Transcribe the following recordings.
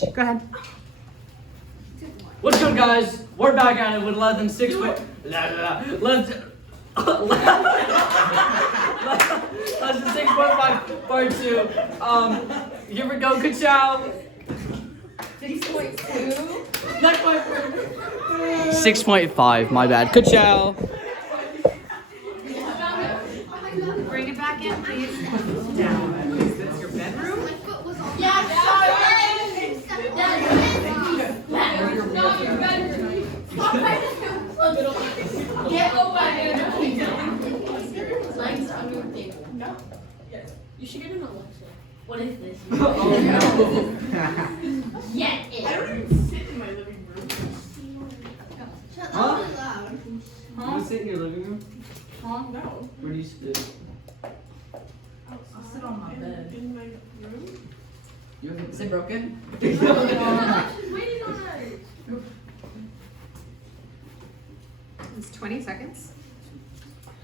Go ahead. What's good, guys? We're back at it with Lesson 6.5 part 2. Here we go, ka-chow. 6.2. 6.5, my bad. Ka-chow. Bring it back in, please. Down. Is this your bedroom? Get over here. Legs under the table. No. You should get an Alexa. What is this? Oh no. Get it. I don't even sit in my living room. Shut Huh? up loud. Do you sit in your living room? Huh? No. Where do you sit? I'll sit on my bed. In my room? Is it broken? She's waiting on us. It's 20 seconds.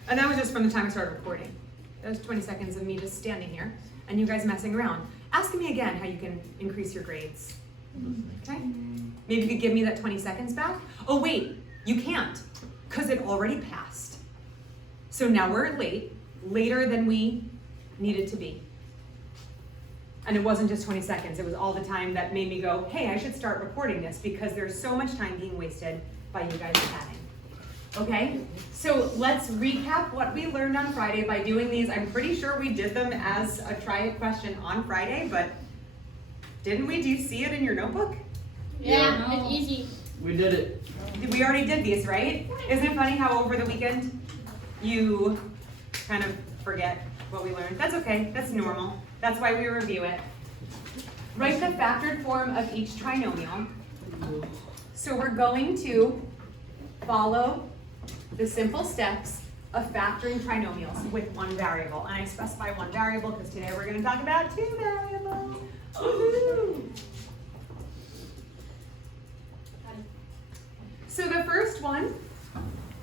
And that was just from the time I started recording. That was 20 seconds of me just standing here and you guys messing around. Asking me again how you can increase your grades. Okay? Maybe you could give me that 20 seconds back. Oh wait, you can't, because it already passed. So now we're late, later than we needed to be. And it wasn't just 20 seconds, it was all the time that made me go, hey, I should start recording this because there's so much time being wasted by you guys chatting. Okay, so let's recap what we learned on Friday by doing these. I'm pretty sure we did them as a try it question on Friday, but didn't we? Do you see it in your notebook? Yeah, it's easy. We did it. We already did these, right? Isn't it funny how over the weekend you kind of forget what we learned? That's okay, that's normal. That's why we review it. Write the factored form of each trinomial. So we're going to follow the simple steps of factoring trinomials with one variable. And I specify one variable because today we're going to talk about two variables. Woo-hoo. So the first one,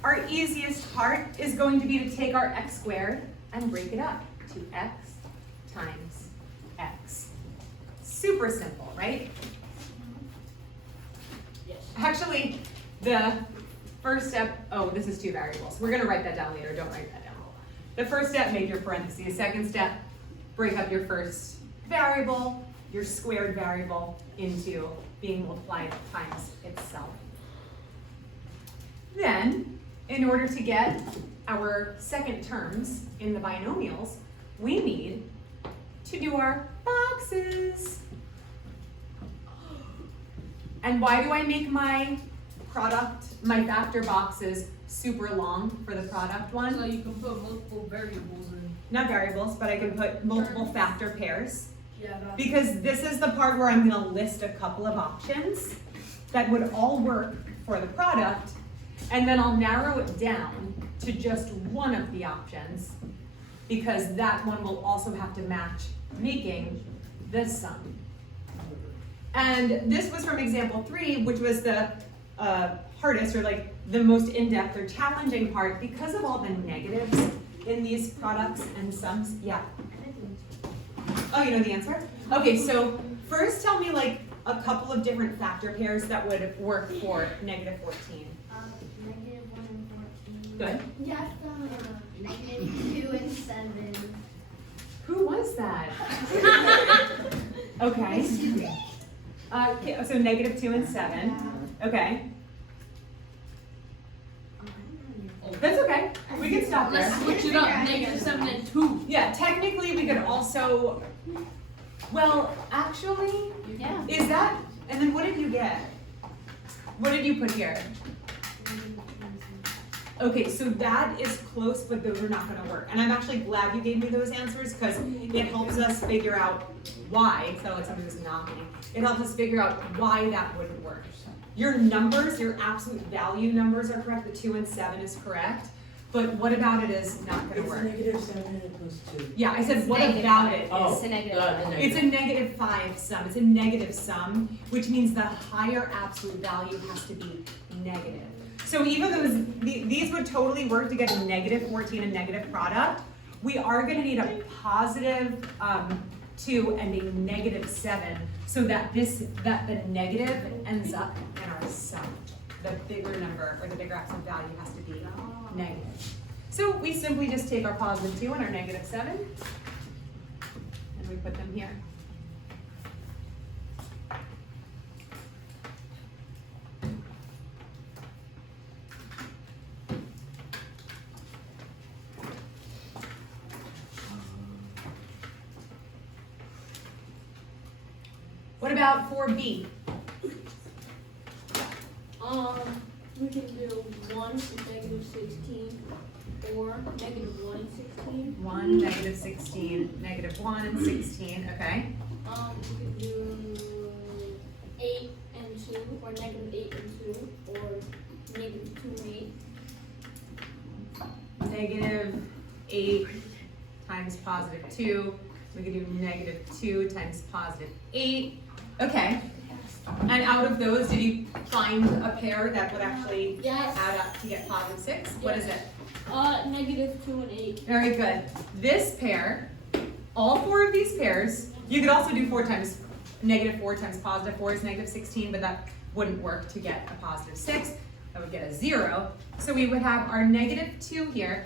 our easiest part, is going to be to take our x squared and break it up to x times x. Super simple, right? Yes. Actually, the first step, oh, this is two variables. We're gonna write that down later, don't write that down. The first step, make your parentheses. Second step, break up your first variable, your squared variable, into being multiplied times itself. Then, in order to get our second terms in the binomials, we need to do our boxes. And why do I make my factor boxes super long for the product one? So you can put multiple variables in. Not variables, but I can put multiple factor pairs. Yeah, that's Because this is the part where I'm gonna list a couple of options that would all work for the product, and then I'll narrow it down to just one of the options, because that one will also have to match making this sum. And this was from example 3, which was the hardest, or like the most in-depth or challenging part because of all the negatives in these products and sums. Yeah. Oh, you know the answer? Okay, so first tell me like a couple of different factor pairs that would work for negative 14. Negative 1 and 14. Good. Yes, negative 2 and 7. Who was that? Okay. Okay, so negative 2 and 7. Okay. That's okay. We can stop there. Let's switch it up. Negative 7 and 2. Yeah, technically we could also, well, actually, Yeah. is that, and then what did you get? What did you put here? Okay, so that is close, but those are not gonna work. And I'm actually glad you gave me those answers because it helps us figure out why, so like something was not me. It helps us figure out why that wouldn't work. Your numbers, your absolute value numbers are correct, the 2 and 7 is correct, but what about it is not gonna work? negative 7 and plus 2. Yeah, I said what negative about it Oh, is. It's a negative the one. It's a negative 5 sum. It's a negative sum, which means the higher absolute value has to be negative. So even though these would totally work to get a negative 14 and negative product, we are going to need a positive 2 and a negative 7, so that the negative ends up in our sum. The bigger number, or the bigger absolute value has to be negative. So we simply just take our positive 2 and our negative 7, and we put them here. What about for B? We can do 1 and negative 16, or negative 1 and 16. 1, negative 16, negative 1 and 16, okay. We can do 8 and 2, or negative 8 and 2, or negative 2 and 8. Negative 8 times positive 2. We can do negative 2 times positive 8. Okay. And out of those, did you find a pair that would actually Yes. add up to get positive 6? What is it? Negative 2 and 8. Very good. This pair, all 4 of these pairs, you could also do negative 4 times positive 4 is negative 16, but that wouldn't work to get a positive 6. That would get a 0. So we would have our negative 2 here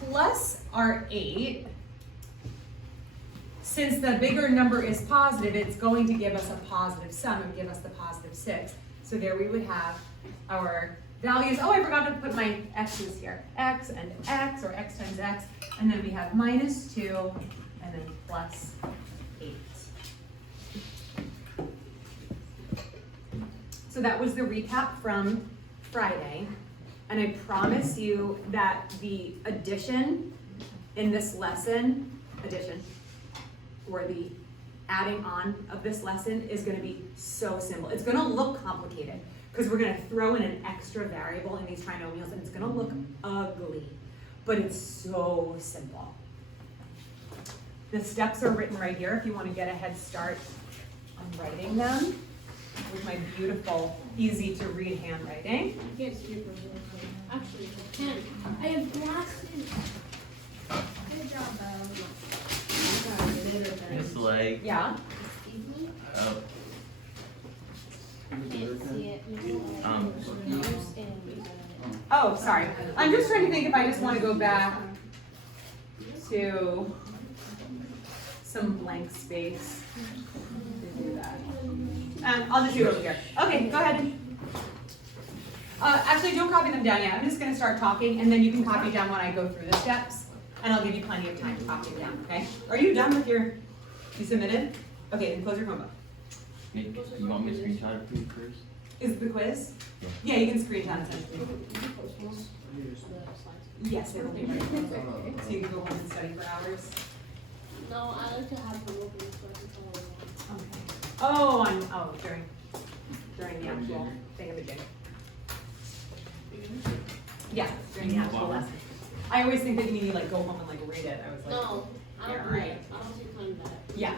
plus our 8. Since the bigger number is positive, it's going to give us a positive sum and give us the positive 6. So there we would have our values. Oh, I forgot to put my x's here. X and x, or x times x. And then we have minus 2 and then plus 8. So that was the recap from Friday. And I promise you that the addition in this lesson, or the adding on of this lesson is going to be so simple. It's going to look complicated because we're going to throw in an extra variable in these trinomials and it's going to look ugly, but it's so simple. The steps are written right here if you want to get a head start on writing them with my beautiful, easy to read handwriting. I can't see it. Actually, I can. I have glasses. Good job, Bo. Miss Leg. Yeah. Excuse me? Oh, Can't see it. Oh, sorry. I'm just trying to think if I just want to go back to some blank space to do that. I'll just do it over here. Okay, go ahead. Actually, don't copy them down yet. I'm just going to start talking, and then you can copy down when I go through the steps, and I'll give you plenty of time to copy them down, okay? Are you done with you submitted? Okay, then close your Chromebook. you want me to screenshot it for you first? Is it the quiz? Yeah, you can screenshot it. Yes, it will be right. So you can go home and study for hours. No, I like to have them open so I can follow along. Okay. During the actual thingamajig. Yeah, during the actual lesson. I always think that you need to like go home and like read it. I was like, No, I yeah, don't do right. that. I don't take time that. Yeah.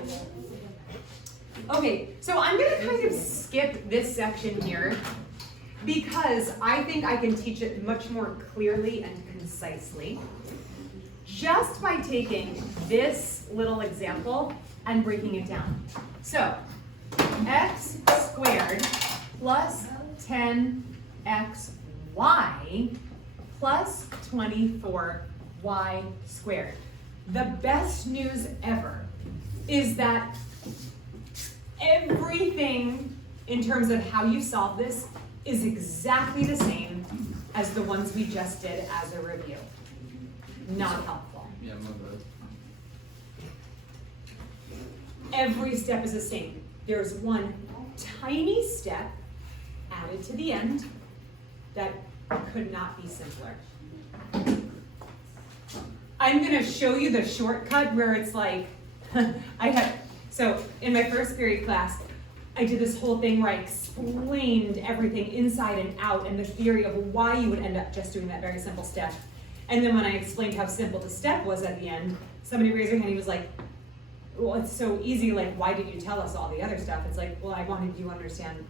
Okay, so I'm gonna kind of skip this section here because I think I can teach it much more clearly and concisely just by taking this little example and breaking it down. So, x squared plus 10xy plus 24y squared. The best news ever is that everything in terms of how you solve this is exactly the same as the ones we just did as a review. Not helpful. Yeah, my bad. Every step is the same. There's one tiny step added to the end that could not be simpler. I'm gonna show you the shortcut where it's like, so in my first period class, I did this whole thing where I explained everything inside and out and the theory of why you would end up just doing that very simple step. And then when I explained how simple the step was at the end, somebody raised their hand, he was like, well, it's so easy, like, why did you tell us all the other stuff? It's like, well, I wanted you to understand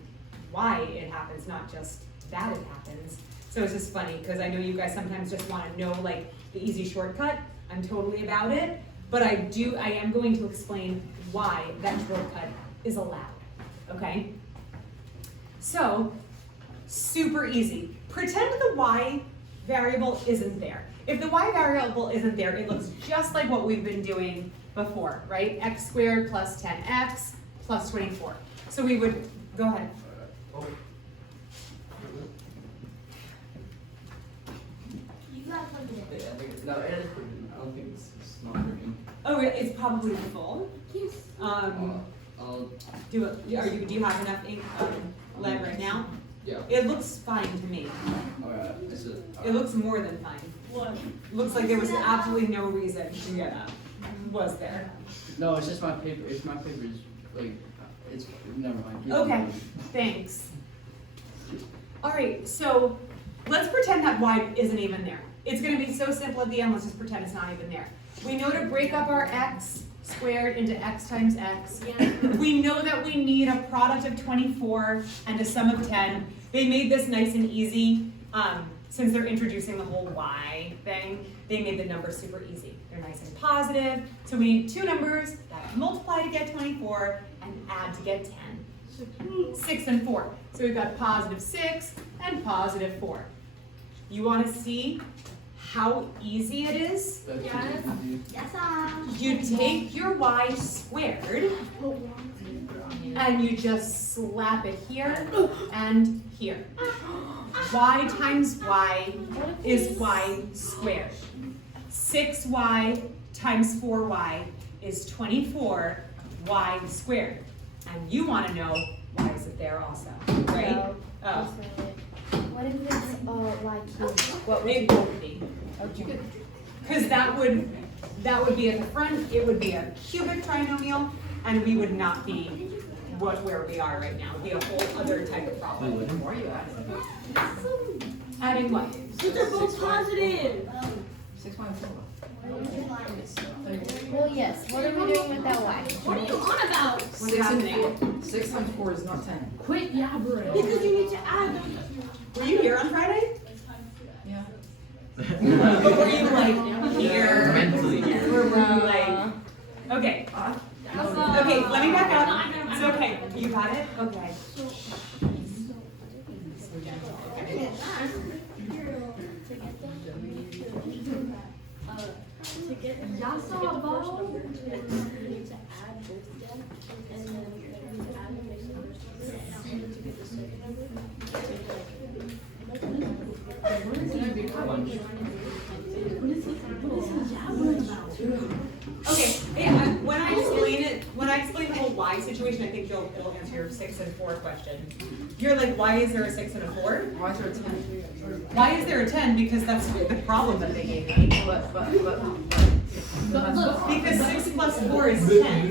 why it happens, not just that it happens. So it's just funny, because I know you guys sometimes just want to know, like, the easy shortcut. I'm totally about it, but I am going to explain why that shortcut is allowed, okay? So, super easy. Pretend the y variable isn't there. If the y variable isn't there, it looks just like what we've been doing before, right? X squared plus 10x plus 24. So we would, go ahead. You gotta plug it in. No, it is pretty. I don't think it's not working. Oh, it's probably full. Yes. I'll, Do you have enough ink, lead right now? yeah. It looks fine to me. Alright, is it? It looks more than fine. What? Looks like there was absolutely no reason to get up. Was there? No, it's just my paper. It's my paper is like, it's, never mind. Okay, thanks. All right, so let's pretend that y isn't even there. It's gonna be so simple at the end, let's just pretend it's not even there. We know to break up our x squared into x times x. We know that we need a product of 24 and a sum of 10. They made this nice and easy. Since they're introducing the whole y thing, they made the numbers super easy. They're nice and positive. So we need two numbers that multiply to get 24 and add to get 10. 6 and 4. So we've got positive 6 and positive 4. You want to see how easy it is? Yes, You take your y squared and you just slap it here and here. Y times y is y squared. 6y times 4y is 24y squared. And you want to know why is it there also, right? Oh. What if it's y cubed? What would It would be. Okay. Because that would be at the front, it would be a cubic trinomial, and we would not be where we are right now. It would be a whole other type of problem. Why are you asking? Adding what? But they're both positive. 6 minus 4. Well, yes. What are we doing with that y? What are you on about? What's happening? 6 times 4 is not 10. Quit yabbering. Because you need to add them. Were you here on Friday? Yeah. But were you like here? Mentally here. Or were you like, okay. Okay, let me back up. It's okay. You got it? Okay. To get the first number, you need to add both of them, and then you add the next number. And then to get the second Okay, when I explain the whole y situation, I think it'll answer your 6 and 4 question. You're like, why is there a 6 and a 4? Why is there a 10? Why is there a 10? Because that's the problem that they gave me. But Because 6 plus 4 is 10.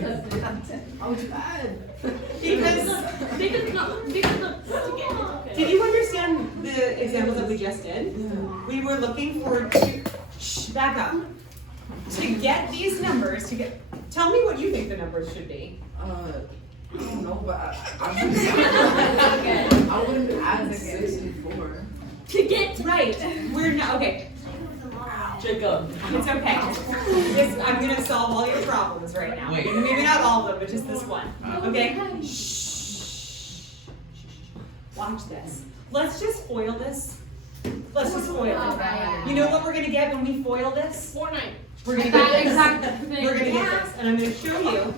how would you add? Did you understand the examples that we just did? We were looking for back up. To get these numbers, tell me what you think the numbers should be. I don't know, but I wouldn't add 6 and 4. To get Right, we're not, okay, Jacob. it's okay. I'm gonna solve all your problems right now. Wait. Maybe not all of them, but just this one, Oh. okay? Shh. Watch this. Let's just foil this. Let's just foil it. You know what we're gonna get when we foil this? Fortnite. We're gonna get this. We're gonna get this, and I'm gonna show you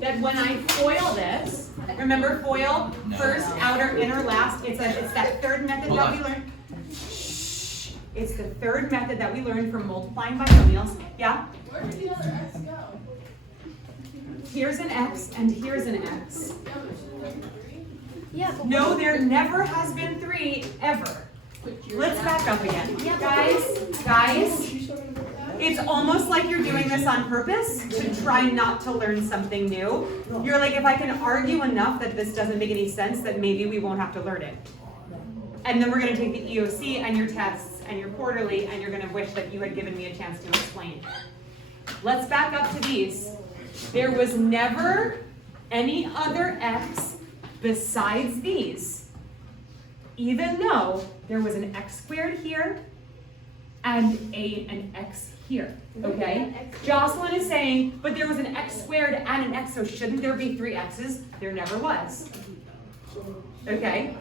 that when I foil this, remember foil, No. first, outer, inner, last, it's that third method Hold that on. we learned. Shh. It's the third method that we learned from multiplying binomials. Yeah? Where did the other X go? Here's an X and here's an X. Yeah, but No, there never has been 3, ever. Let's back up again. Guys, it's almost like you're doing this on purpose to try not to learn something new. You're like, if I can argue enough that this doesn't make any sense, then maybe we won't have to learn it. And then we're gonna take the EOC and your tests and your quarterly, and you're gonna wish that you had given me a chance to explain. Let's back up to these. There was never any other X besides these, even though there was an X squared here and an X here, okay? Jocelyn is saying, but there was an x squared and an x, so shouldn't there be 3 x's? There never was. Okay?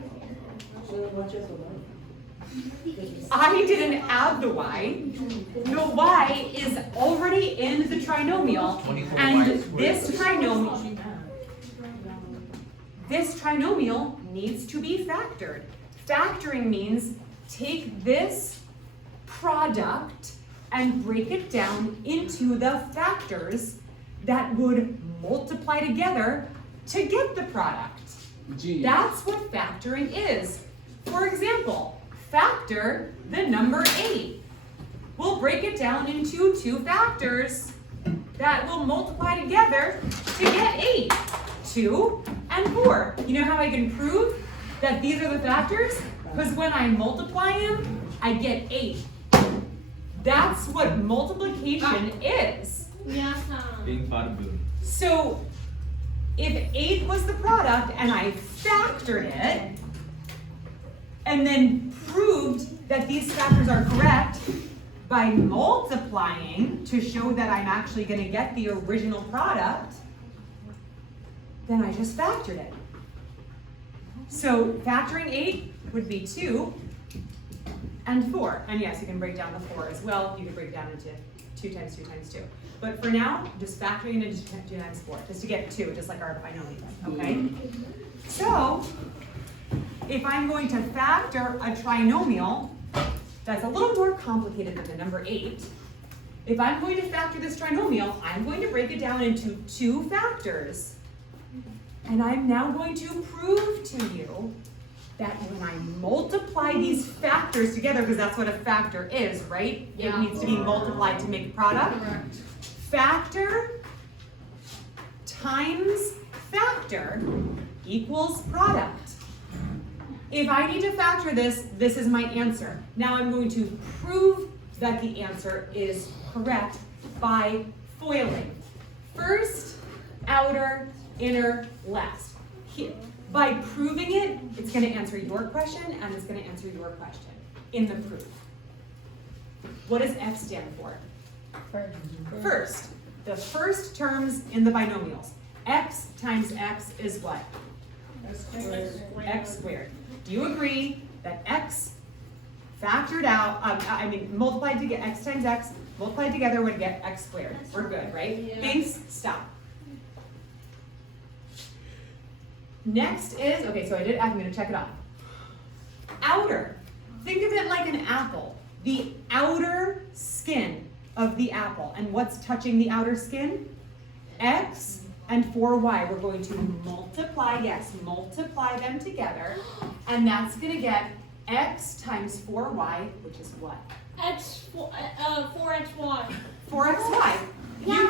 I didn't add the y. The y is already in the trinomial, and this trinomial needs to be factored. Factoring means take this product and break it down into the factors that would multiply together to get the product. Gee. That's what factoring is. For example, factor the number 8. We'll break it down into 2 factors that will multiply together to get 8. 2 and 4. You know how I can prove that these are the factors? Because when I multiply them, I get 8. That's what multiplication is. Bing bada boom. So if 8 was the product and I factored it, and then proved that these factors are correct by multiplying to show that I'm actually going to get the original product, then I just factored it. So factoring 8 would be 2 and 4. And yes, you can break down the 4 as well. You can break it down into 2 times 2 times 2. But for now, just factoring it into 2 times 4, just to get 2, just like our binomial, okay? So, if I'm going to factor a trinomial that's a little more complicated than the number 8, if I'm going to factor this trinomial, I'm going to break it down into 2 factors. And I'm now going to prove to you that when I multiply these factors together, because that's what a factor is, right? It needs to be multiplied to make a product. Correct. Factor times factor equals product. If I need to factor this, this is my answer. Now I'm going to prove that the answer is correct by foiling. First, outer, inner, last. By proving it, it's going to answer your question and it's going to answer your question in the proof. What does F stand for? First. The first terms in the binomials. X times x is what? X squared. Do you agree that x factored out, multiplied to get x times x, multiplied together would get x squared? We're good, right? Yeah. Thanks, stop. Next is, okay, so I'm going to check it off. Outer. Think of it like an apple. The outer skin of the apple. And what's touching the outer skin? X and 4y. We're going to multiply them together. And that's going to get x times 4y, which is what? 4xy. 4xy. You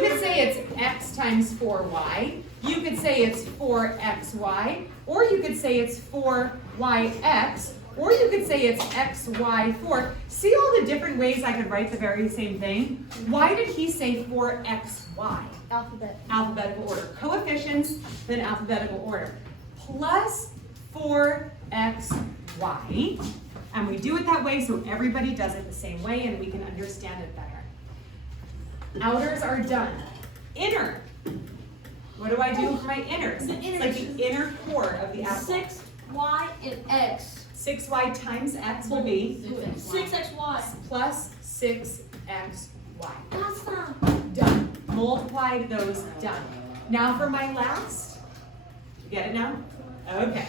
could say it's x times 4y. You could say it's 4xy. Or you could say it's 4yx. Or you could say it's xy4. See all the different ways I could write the very same thing? Why did he say 4xy? Alphabetical order. Coefficients, then alphabetical order. Plus 4xy. And we do it that way so everybody does it the same way and we can understand it better. Outers are done. Inner. What do I do for my inners? It's like the inner core of the apple. 6y and x. 6y times x will be 6xy. plus 6xy. That's not. Done. Multiplied those, done. Now for my last. You get it now? Okay.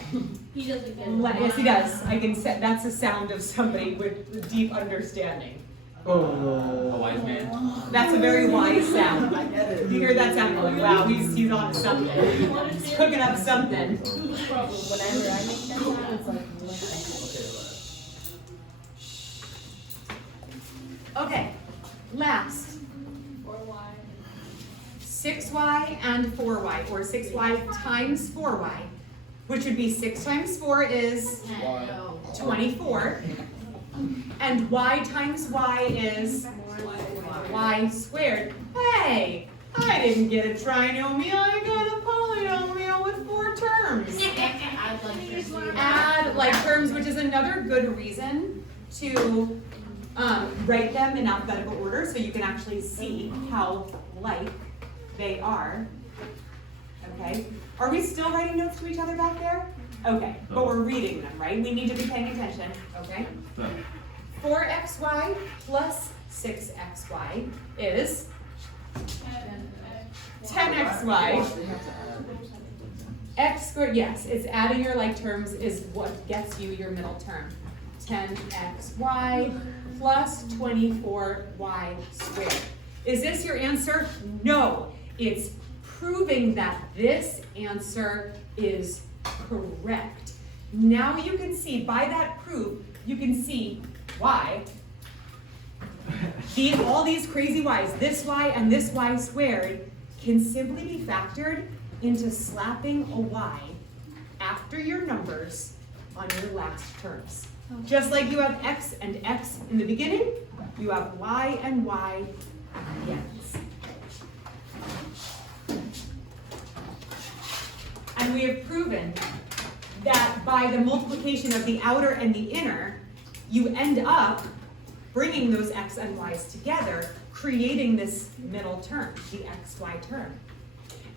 He doesn't get it. Yes, he does. I can set. That's the sound of somebody with deep understanding. A wise man. That's a very wise sound. You hear that sound? You're like, wow, he's on to something. He's cooking up something. Whenever I make that sound, it's like. Okay, last. 6y and 4y, or 6y times 4y, which would be 6 times 4 is 24, and y times y is y squared. Hey, I didn't get a trinomial, I got a polynomial with 4 terms. Add like terms, which is another good reason to write them in alphabetical order so you can actually see how like they are. Okay, are we still writing notes to each other back there? Okay, but we're reading them, right? We need to be paying attention, okay? 4xy plus 6xy is 10xy. X squared, yes, it's adding your like terms is what gets you your middle term. 10xy plus 24y squared. Is this your answer? No, it's proving that this answer is correct. Now you can see, by that proof, you can see why all these crazy y's, this y and this y squared, can simply be factored into slapping a y after your numbers on your last terms. Just like you have x and x in the beginning, you have y and y at the ends. And we have proven that by the multiplication of the outer and the inner, you end up bringing those x and y's together, creating this middle term, the xy term.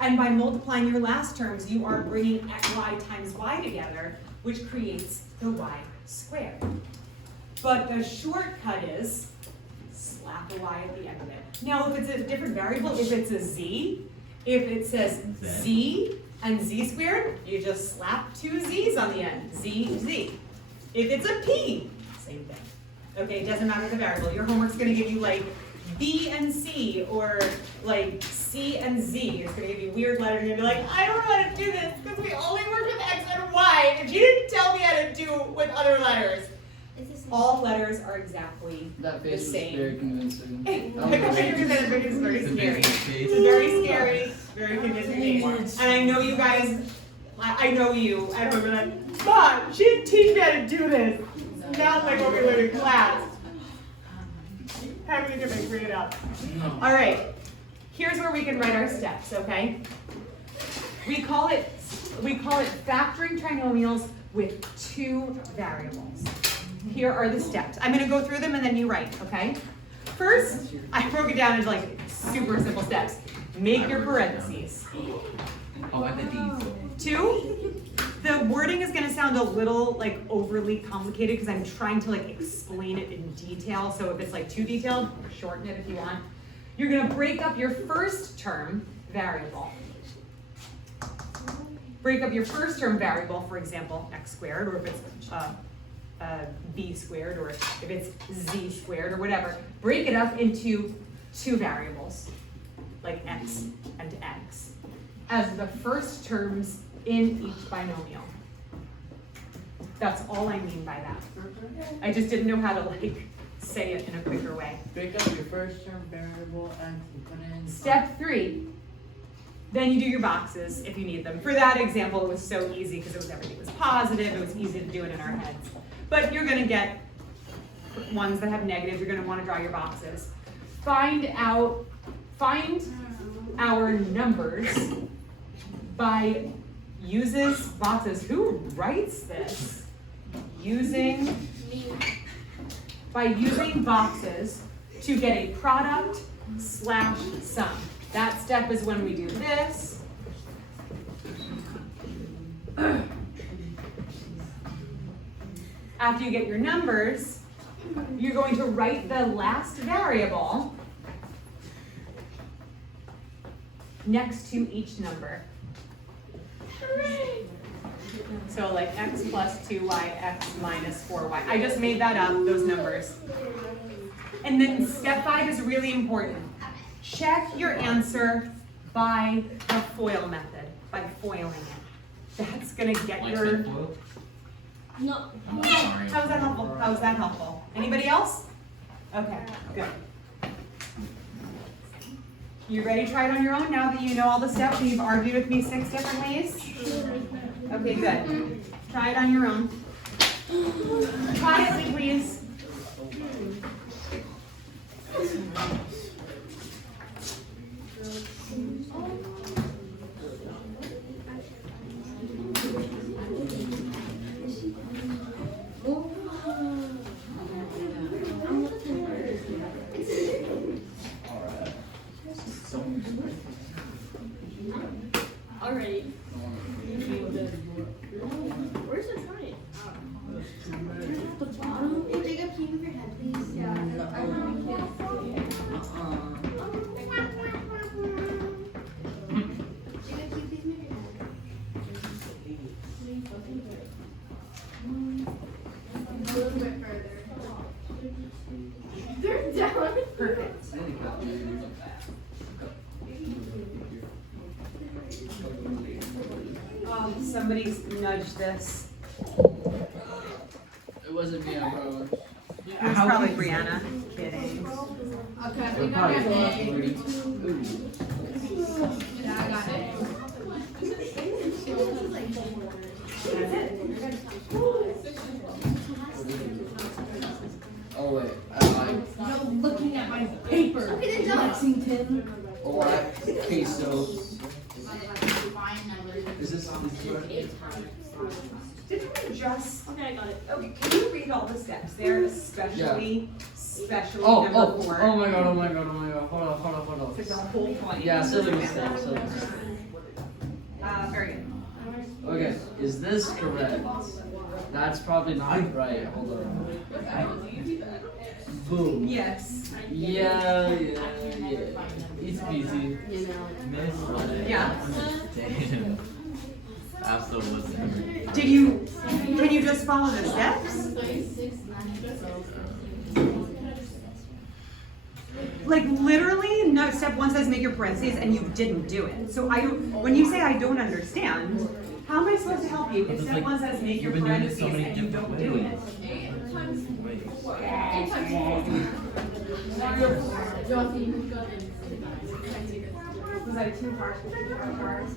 And by multiplying your last terms, you are bringing y times y together, which creates the y squared. But the shortcut is slap a y at the end of it. Now, if it's a different variable, if it's a z, if it says z and z squared, you just slap two z's on the end, z, z. If it's a p, same thing. Okay, it doesn't matter the variable. Your homework's gonna give you like B and C, or like C and Z. It's gonna give you weird letters, and you're gonna be like, I don't know how to do this, because we only work with X and Y, and you didn't tell me how to do with other letters. All letters are exactly That the face was same. very convincing. It's very scary. It's a very scary, very convincing game. And I know you guys, I know you, and we're like, Mom, she didn't teach me how to do this. It's not like what we learned in class. How are we gonna figure it out? All right, here's where we can write our steps, okay? We call it factoring trinomials with two variables. Here are the steps. I'm gonna go through them and then you write, okay? First, I broke it down into like super simple steps. Make your parentheses. Oh, I did these. 2, the wording is gonna sound a little like overly complicated because I'm trying to like explain it in detail. So if it's like too detailed, shorten it if you want. You're gonna break up your first term variable. Break up your first term variable, for example, x squared, or if it's b squared, or if it's z squared, or whatever. Break it up into two variables, like x and x, as the first terms in each binomial. That's all I mean by that. I just didn't know how to like say it in a quicker way. Break up your first term variable and put in. Step 3. Then you do your boxes if you need them. For that example, it was so easy because everything was positive. It was easy to do it in our heads. But you're going to get ones that have negative. You're going to want to draw your boxes. Find our numbers by uses boxes. Who writes this? By using boxes to get a product / sum. That step is when we do this. After you get your numbers, you're going to write the last variable next to each number. So like x plus 2y, x minus 4y. I just made that up, those numbers. And then step 5 is really important. Check your answer by the FOIL method, by foiling it. That's gonna get your... No. How's that helpful? How's that helpful? Anybody else? Okay, good. You ready to try it on your own now that you know all the steps and you've argued with me 6 different ways? Okay, good. Try it on your own. Quietly, please. somebody nudge this? It wasn't me, I promise. It was probably Brianna. Kidding. Okay, We're we got probably an A. Ooh. Yeah, I got A. Oh wait, No, looking at my paper. Lexington. okay, so is this Did we just? Okay, I got it. Okay, can you read all the steps there, especially oh number 4? oh my god, hold on. It's the whole point. Yeah, silly mistake. Very good. Okay, is this correct? That's probably not right. Hold on. Boom. Yes. Yeah. Easy peasy. Yeah. Damn. Absolutely. Can you just follow the steps? Like literally, no, step 1 says make your parentheses and you didn't do it. So when you say I don't understand, how am I supposed to help you if step 1 says make your You've been doing it parentheses so many and you don't different do ways. it? Was I too harsh with the bars?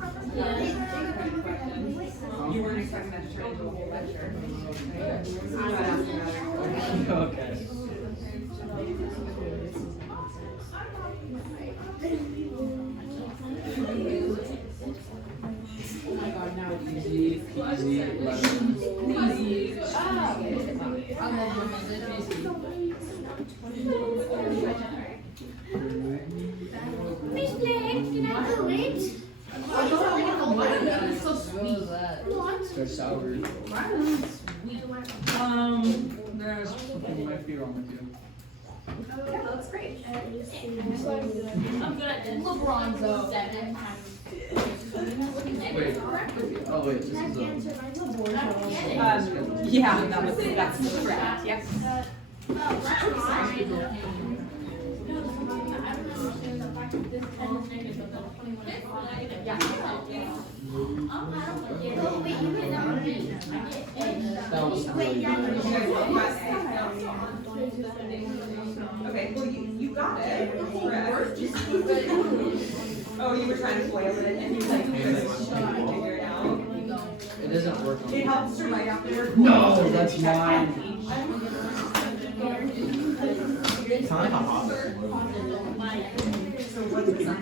You weren't expecting that to turn into a whole lecture. Okay. Easy peasy lemon. Miss Blake, can I do it? It's so sweet. They're sour. There's something my feet wrong with you. Yeah, that looks great. I'm good at this. LeBron's though. 7 times. Wait. Oh wait, this is Yeah, that's correct. Yep. that was really Okay, well you got it. Correct. Oh, you were trying to foil it and you like figure it out. It isn't working. It helps to write out the word. No, that's mine. It's not like a hobbit. So what's the sign?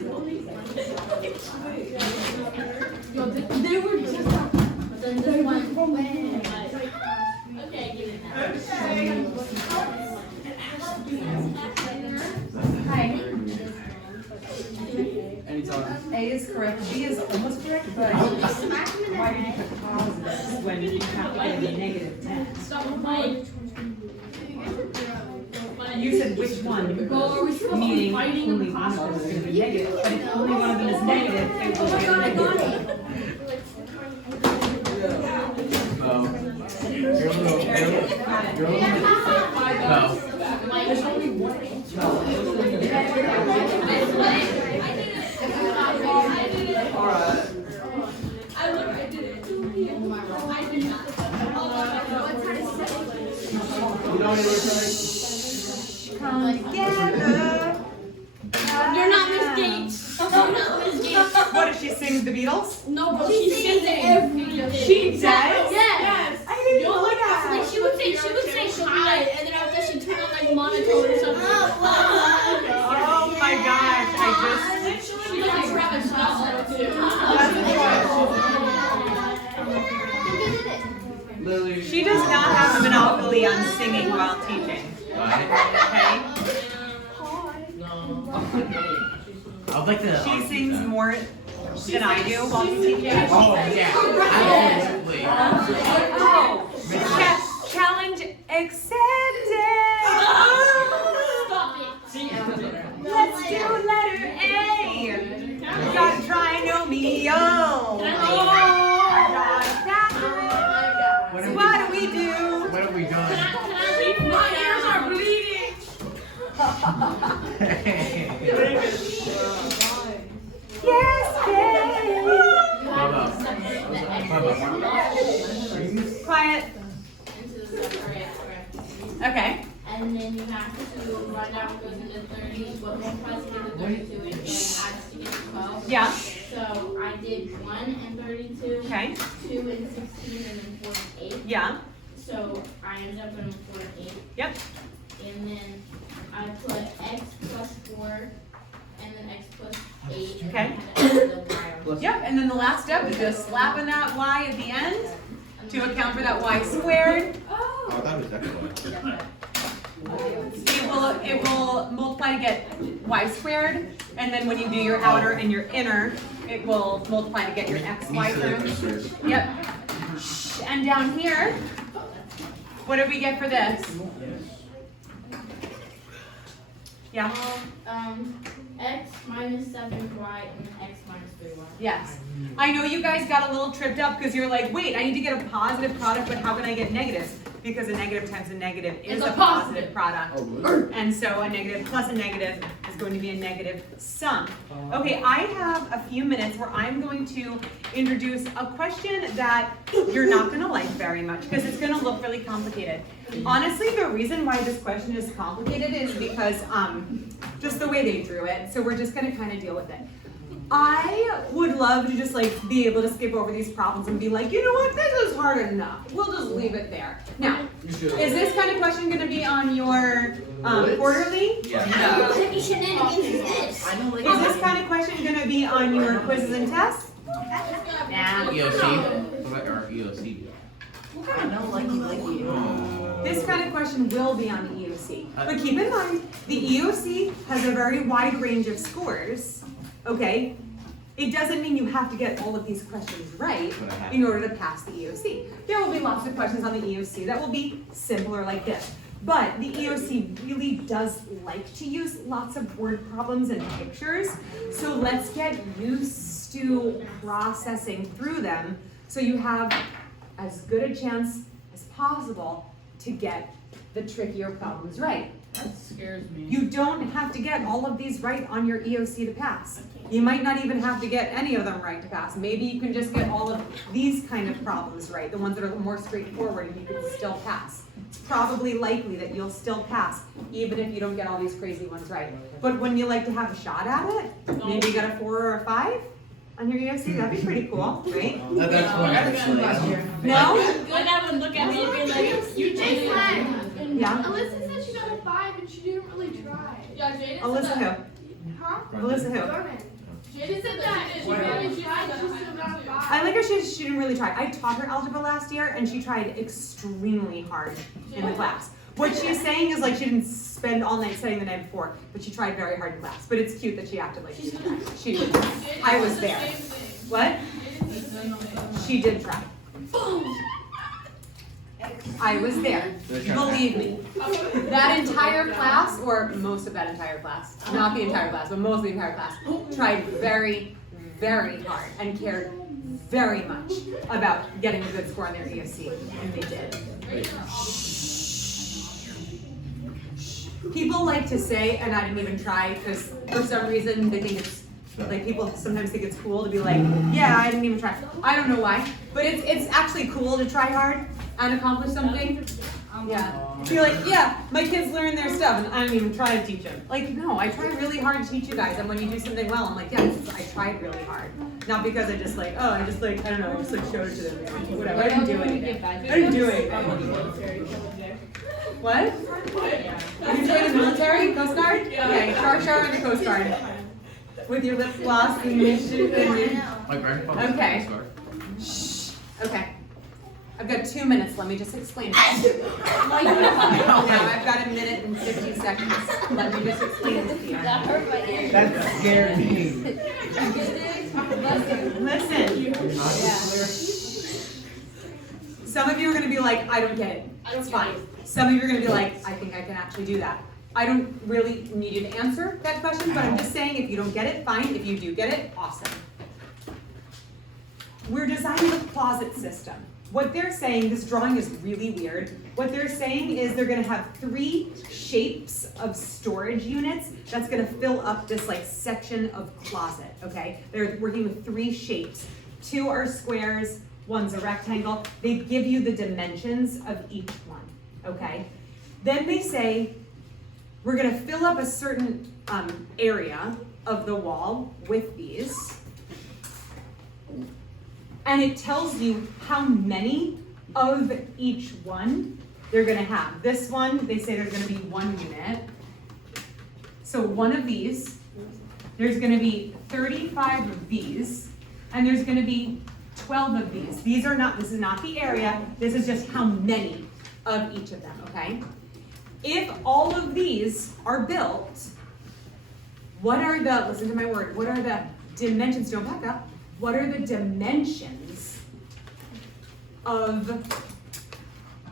Yo, they were just Then this one. Okay, give it now. Anytime. A is correct, B is almost correct, but why did you put positives when you have to get a negative 10? You said which one? Meaning only one of them is going to be negative, but if only one of them is negative, it will be a negative. There's only one. Alright. You don't need to Come together. You're not Miss Gates. You're not Miss Gates. What if she sings the Beatles? No, but she sings it every day. She does? Yes. I didn't know that. Like she would say hi, and then after she turned on like monotone or something. Oh my gosh, I just. She looks like Travis Scott too. Lily. She does not have a monopoly on singing while teaching. Okay? I would like to. She sings more than I do while teaching. Oh yeah. Absolutely. Oh, challenge accepted. Stop it. Let's do letter A. Gotta try no me, yo. So what do we do? What have we done? Can I leave? My ears are bleeding. Yes, babe. Bubba. quiet. into the separate parentheses. Okay. And then you have to run down what goes into 30, what multiplies to get to 32, and then adds to get to 12. Yeah. So I did 1 and 32, Okay. 2 and 16, and then 4 and 8. Yeah. So I ended up in 4 and 8. Yep. And then I put x plus 4, and then x plus 8. And Okay. then I had to add the y on. Yep. And then the last step is just slapping that y at the end to account for that y squared. Oh, I thought it was extra. It will multiply to get y squared, and then when you do your outer and your inner, it will multiply to get your x, y terms. Yep. And down here, what do we get for this? Yeah. X minus 7y, and then x minus 3y. Yes. I know you guys got a little tripped up because you're like, wait, I need to get a positive product, but how can I get negatives? Because a negative times a negative is a positive product. And so a negative plus a negative is going to be a negative sum. Okay, I have a few minutes where I'm going to introduce a question that you're not going to like very much because it's going to look really complicated. Honestly, the reason why this question is complicated is because just the way they drew it. So we're just going to kind of deal with it. I would love to just like be able to skip over these problems and be like, you know what, this is hard enough. We'll just leave it there. Now, is this kind of question going to be on your quarterly? Yeah. What shenanigans is this? I don't like Is this kind of question going to be on your quizzes and tests? Nah. EOC. What about our EOC? I don't like you. This kind of question will be on the EOC. But keep in mind, the EOC has a very wide range of scores, okay? It doesn't mean you have to get all of these questions right in order to pass the EOC. There will be lots of questions on the EOC that will be simpler like this. But the EOC really does like to use lots of word problems and pictures. So let's get used to processing through them so you have as good a chance as possible to get the trickier problems right. That scares me. You don't have to get all of these right on your EOC to pass. You might not even have to get any of them right to pass. Maybe you can just get all of these kind of problems right, the ones that are more straightforward, and you can still pass. It's probably likely that you'll still pass, even if you don't get all these crazy ones right. But when you like to have a shot at it, maybe you get a 4 or a 5 on your EOC, that'd be pretty cool, right? That's what actually. No? My dad would look at me and be like, you did it. Yeah? Alyssa said she got a 5 and she didn't really try. Yeah, Jaden Alyssa who? Huh? Alyssa who? Ronan. Jaden said that she She didn't really really tried, try. she still got a 5. I like her, she didn't really try. I taught her algebra last year, and she tried extremely hard in the class. What she's saying is like she didn't spend all night studying the night before, but she tried very hard in class. But it's cute that she acted like she tried. She did. I was there. What? She did try. I was there. Believe me. That entire class, or most of that entire class, not the entire class, but most of the entire class, tried very, very hard and cared very much about getting a good score on their EOC, and they did. People like to say, and I didn't even try, because for some reason they think it's, like people sometimes think it's cool to be like, yeah, I didn't even try. I don't know why, but it's actually cool to try hard and accomplish something. Yeah. Be like, yeah, my kids learn their stuff and I don't even try to teach them. Like, no, I try really hard to teach you guys, and when you do something well, I'm like, yeah, I tried really hard. Not because I just like, oh, I just like, I don't know, I just like showed it to them. Whatever, I didn't do anything. I didn't do anything. What? You joined the military? Coast Guard? Okay, Char in the Coast Guard. With your lip gloss and mission and My grandfather. Okay. Shh. Okay. I've got 2 minutes. Let me just explain it. Now I've got a minute and 50 seconds. Let me just explain this to you. That hurt my ear. That scared me. Listen. Some of you are going to be like, I don't get it. It's fine. Some of you are going to be like, I think I can actually do that. I don't really need you to answer that question, but I'm just saying if you don't get it, fine. If you do get it, awesome. We're designing a closet system. What they're saying, this drawing is really weird. What they're saying is they're gonna have 3 shapes of storage units that's gonna fill up this like section of closet, okay? They're working with 3 shapes. 2 are squares, one's a rectangle. They give you the dimensions of each one, okay? Then they say, we're gonna fill up a certain area of the wall with these. And it tells you how many of each one they're gonna have. This one, they say there's gonna be 1 unit. So one of these, there's gonna be 35 of these, and there's gonna be 12 of these. This is not the area, this is just how many of each of them, okay? If all of these are built, listen to my word, what are the dimensions, don't back up, what are the dimensions of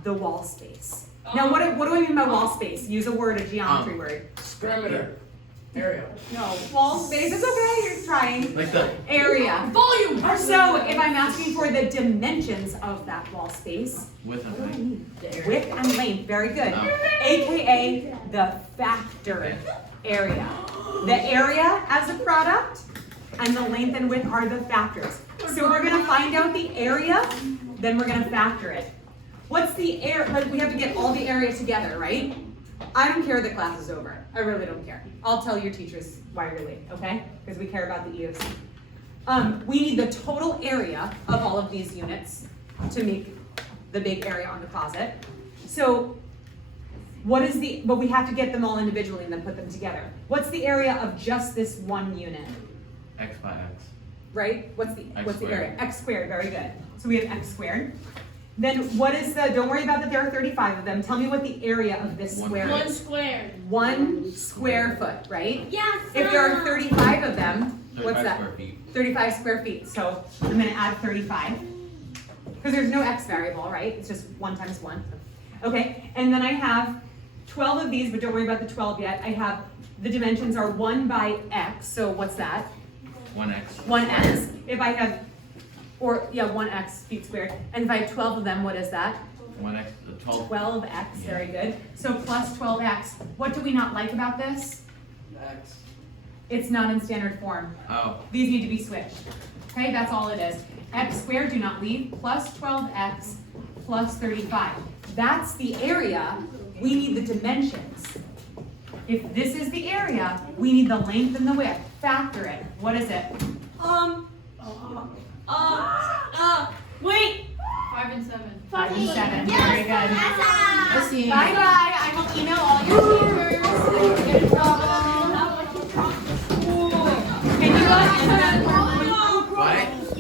the wall space? Now, what do I mean by wall space? Use a word, a geometry word. Perimeter. Area. No, wall space, it's okay, you're trying. Like the Area. Volume. So if I'm asking for the dimensions of that wall space, width and what do I height. mean? Width and length, very good. Oh. AKA the factor area. The area as a product and the length and width are the factors. So we're gonna find out the area, then we're gonna factor it. What's the area, like we have to get all the area together, right? I don't care that class is over. I really don't care. I'll tell your teachers why you're late, okay? Because we care about the EOC. We need the total area of all of these units to make the big area on the closet. So but we have to get them all individually and then put them together. What's the area of just this one unit, X by X. right? What's the Squared. area? X squared, very good. So we have X squared. Then what is don't worry about that there are 35 of them. Tell me what the area of this One. square 1 is. squared. 1 square foot, right? Yeah. If there are 35 of them, what's 35 that? square feet. 35 square feet, so I'm gonna add 35. Because there's no X variable, right? It's just 1 times 1. Okay, and then I have 12 of these, but don't worry about the 12 yet. I have, the dimensions are 1 by X, so what's that? 1x. 1x. If I have, 1x feet squared. And if I have 12 of them, what is that? 1x, 12. 12x, very good. So plus 12x. What do we not like about this? X. It's not in standard form. Oh, These need to be switched. Okay, that's all it is. X squared, do not leave, plus 12x plus 35. That's the area. We need the dimensions. If this is the area, we need the length and the width. Factor it. What is it? Wait. 5 and 7. 5 and 7. Yes. Very good. Yes. Bye bye. I will email all your teachers.